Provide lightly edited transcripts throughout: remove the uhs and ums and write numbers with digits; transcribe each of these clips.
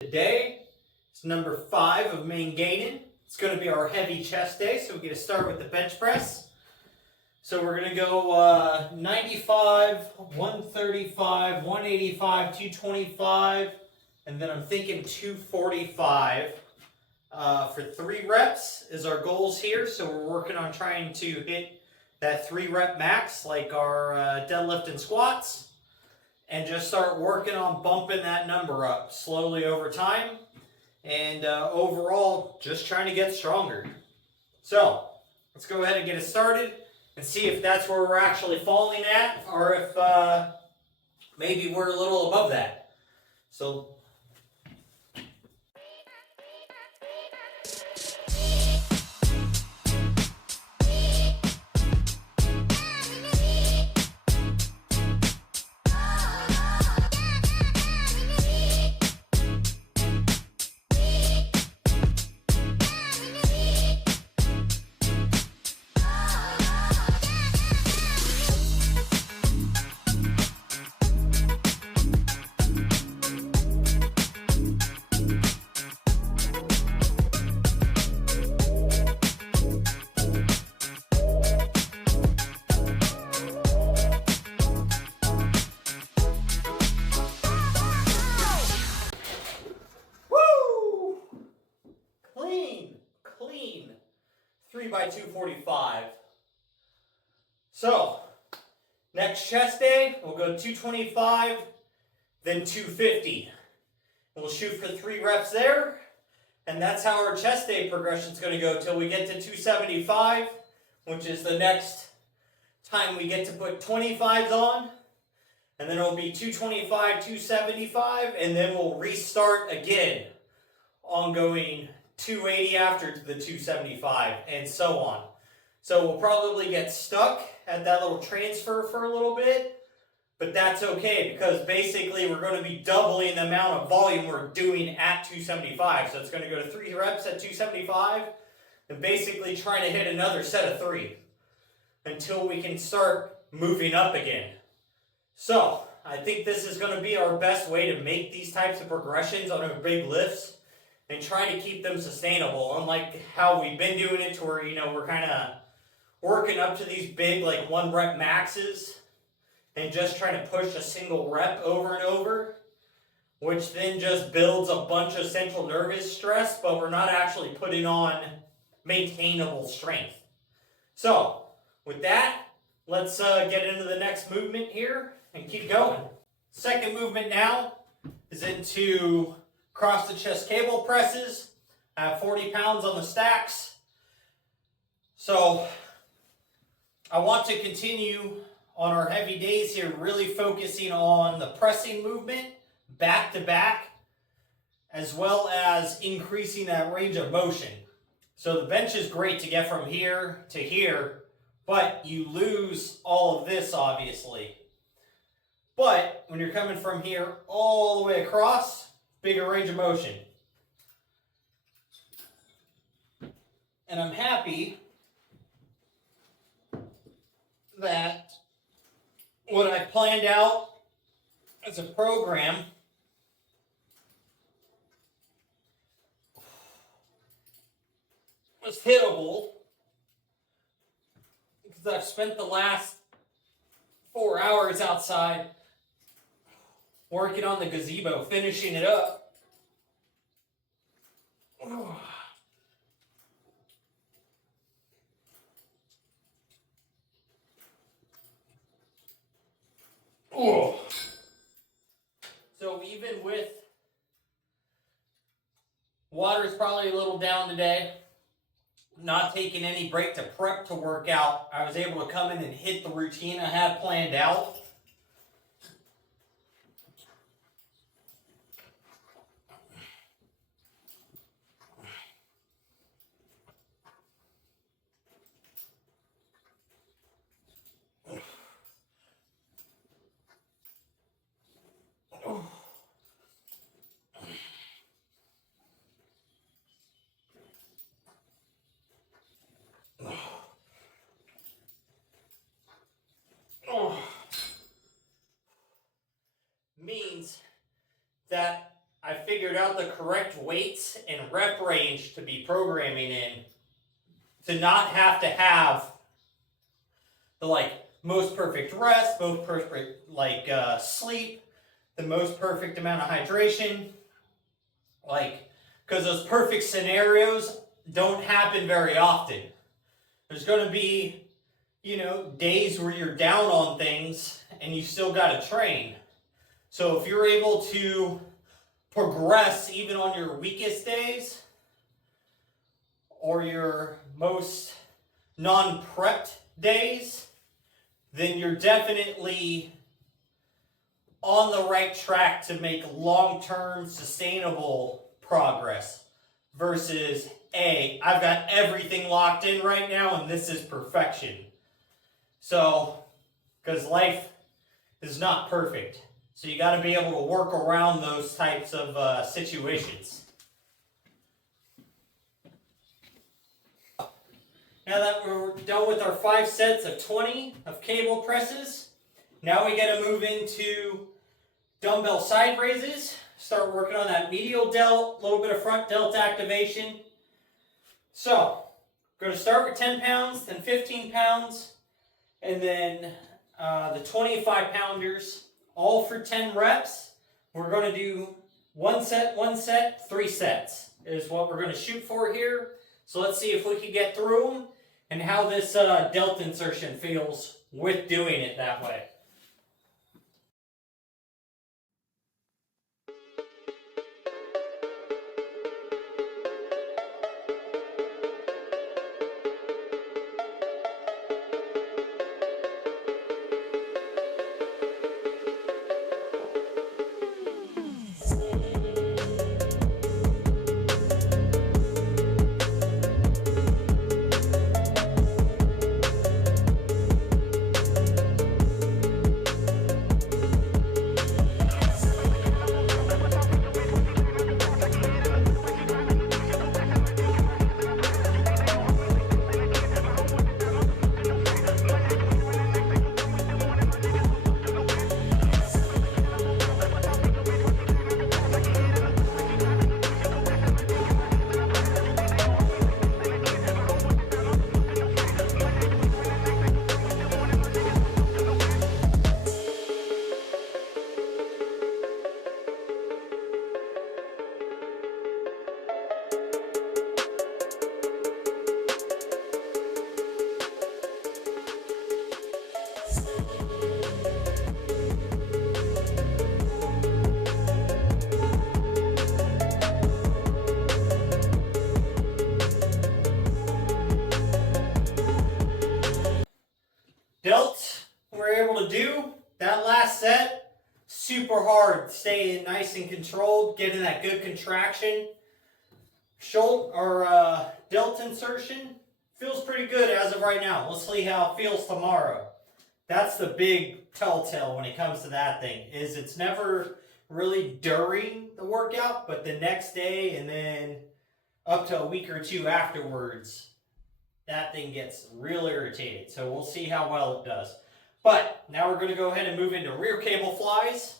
Today is number 5 of main gaining. It's going to be our heavy chest day, so we're going to start with the bench press. So we're going to go 95, 135, 185, 225, and then I'm thinking 245 for 3 reps is our goals here. So we're working on trying to hit that 3 rep max like our deadlift and squats. And just start working on bumping that number up slowly over time. And overall, just trying to get stronger. So, let's go ahead and get it started and see if that's where we're actually falling at, or if maybe we're a little above that. So, clean 3 by 245. So, next chest day, we'll go 225, then 250. We'll shoot for 3 reps there, and that's how our chest day progression is going to go till we get to 275, which is the next time we get to put 25s on. And then it'll be 225, 275, and then we'll restart again on going 280 after the 275, and so on. So we'll probably get stuck at that little transfer for a little bit, but that's okay because basically we're going to be doubling the amount of volume we're doing at 275. So it's going to go to 3 reps at 275 and basically trying to hit another set of 3 until we can start moving up again. So I think this is going to be our best way to make these types of progressions on our big lifts and try to keep them sustainable, unlike how we've been doing it to where, we're kind of working up to these big, like 1 rep maxes and just trying to push a single rep over and over, which then just builds a bunch of central nervous stress, but we're not actually putting on maintainable strength. So, with that, let's get into the next movement here and keep going. Second movement now is into cross the chest cable presses. I have 40 pounds on the stacks. So I want to continue on our heavy days here, really focusing on the pressing movement back to back, as well as increasing that range of motion. So the bench is great to get from here to here, but you lose all of this obviously. But when you're coming from here all the way across, bigger range of motion. And I'm happy that what I planned out as a program was hittable, because I've spent the last 4 hours outside working on the gazebo, finishing it up. Oh. So even with water's probably a little down today, not taking any break to prep to work out, I was able to come in and hit the routine I had planned out. figured out the correct weights and rep range to be programming in, to not have to have the most perfect rest, most perfect sleep, the most perfect amount of hydration, because those perfect scenarios don't happen very often. There's going to be, days where you're down on things and you still got to train. So if you're able to progress even on your weakest days or your most non-prepped days, then you're definitely on the right track to make long-term sustainable progress versus I've got everything locked in right now and this is perfection. So, because life is not perfect. So you got to be able to work around those types of situations. Now that we're done with our 5 sets of 20 of cable presses, now we got to move into dumbbell side raises. Start working on that medial delt, a little bit of front delt activation. So, we're going to start with 10 pounds, then 15 pounds, and then the 25 pounders, all for 10 reps. We're going to do 1 set, 3 sets is what we're going to shoot for here. So let's see if we can get through them and how this delt insertion feels with doing it that way. Delts, we're able to do that last set, super hard, staying nice and controlled, getting that good contraction. Shoulder or delt insertion feels pretty good as of right now. Let's see how it feels tomorrow. That's the big telltale when it comes to that thing, is it's never really during the workout, but the next day and then up to a week or two afterwards, that thing gets real irritated. So we'll see how well it does. But now we're going to go ahead and move into rear cable flies.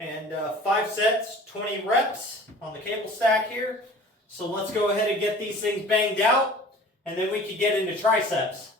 And 5 sets, 20 reps on the cable stack here. So let's go ahead and get these things banged out. And then we can get into triceps.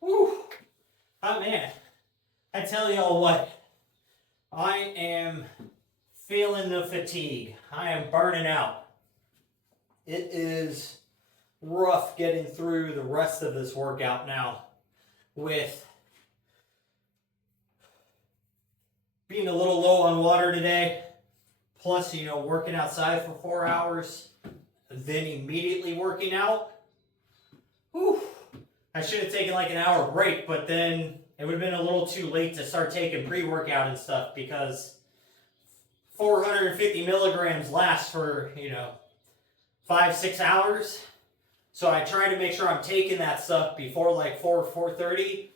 Whew. Oh man, I tell y'all what, I am feeling the fatigue. I am burning out. It is rough getting through the rest of this workout now with being a little low on water today, plus, working outside for 4 hours, then immediately working out. Whew. I should have taken like an hour break, but then it would have been a little too late to start taking pre-workout and stuff because 450 milligrams lasts for, 5-6 hours. So I try to make sure I'm taking that stuff before like 4:30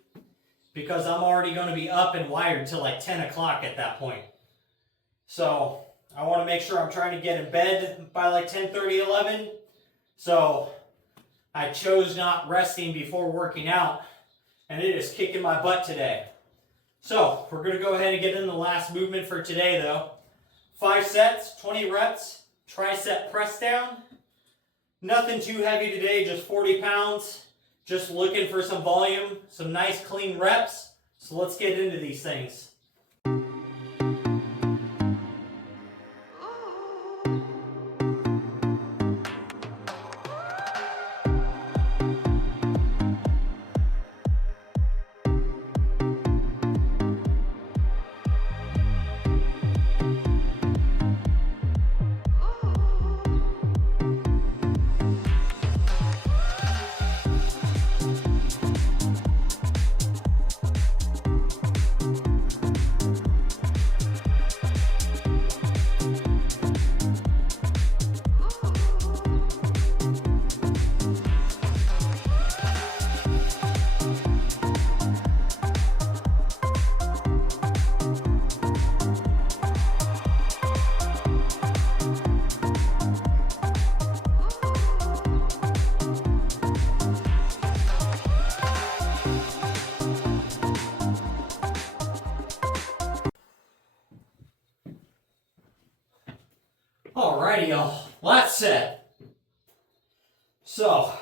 because I'm already going to be up and wired till like 10 o'clock at that point. So I want to make sure I'm trying to get in bed by like 10:30, 11. So I chose not resting before working out, and it is kicking my butt today. So we're going to go ahead and get in the last movement for today though. 5 sets, 20 reps, tricep press down. Nothing too heavy today, just 40 pounds. Just looking for some volume, some nice clean reps. So let's get into these things. Alrighty, y'all. Last set. So,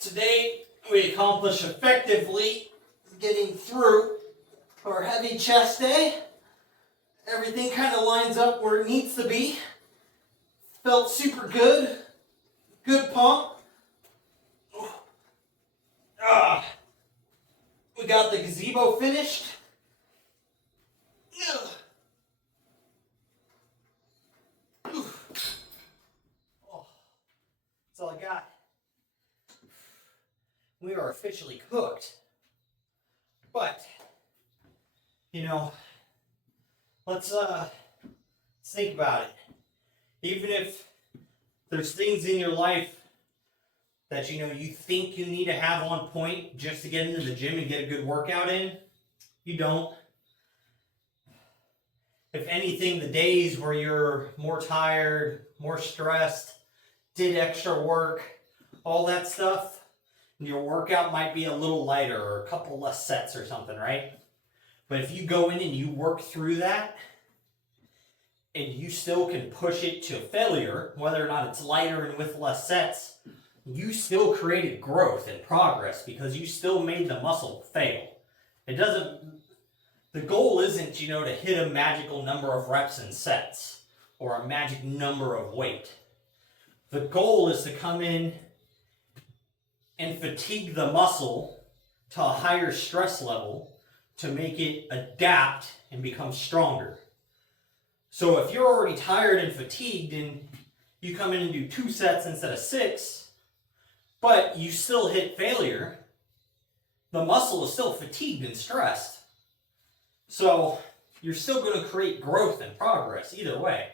today we accomplished effectively getting through our heavy chest day. Everything kind of lines up where it needs to be. Felt super good. Good pump. We got the gazebo finished. That's all I got. We are officially cooked. But, let's think about it. Even if there's things in your life that you think you need to have on point just to get into the gym and get a good workout in, you don't. If anything, the days where you're more tired, more stressed, did extra work, all that stuff, your workout might be a little lighter or a couple less sets or something, right? But if you go in and you work through that, and you still can push it to failure, whether or not it's lighter and with less sets, you still created growth and progress because you still made the muscle fail. The goal isn't, to hit a magical number of reps and sets or a magic number of weight. The goal is to come in and fatigue the muscle to a higher stress level to make it adapt and become stronger. So if you're already tired and fatigued and you come in and do 2 sets instead of 6, but you still hit failure, the muscle is still fatigued and stressed. So you're still going to create growth and progress either way.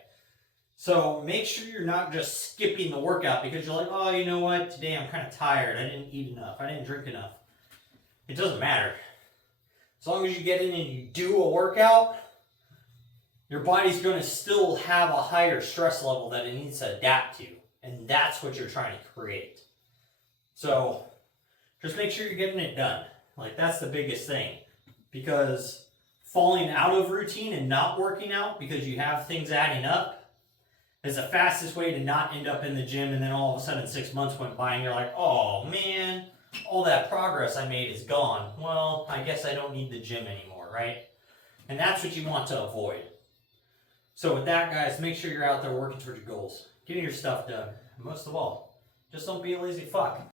So make sure you're not just skipping the workout because you're like, oh, you know what, today I'm kind of tired, I didn't eat enough, I didn't drink enough. It doesn't matter. As long as you get in and you do a workout, your body's going to still have a higher stress level that it needs to adapt to. And that's what you're trying to create. So just make sure you're getting it done. Like, that's the biggest thing. Because falling out of routine and not working out because you have things adding up, It's the fastest way to not end up in the gym, and then all of a sudden 6 months went by and you're like, oh man, all that progress I made is gone. Well, I guess I don't need the gym anymore, right? And that's what you want to avoid. So with that, guys, make sure you're out there working towards your goals, getting your stuff done. And most of all, just don't be a lazy fuck.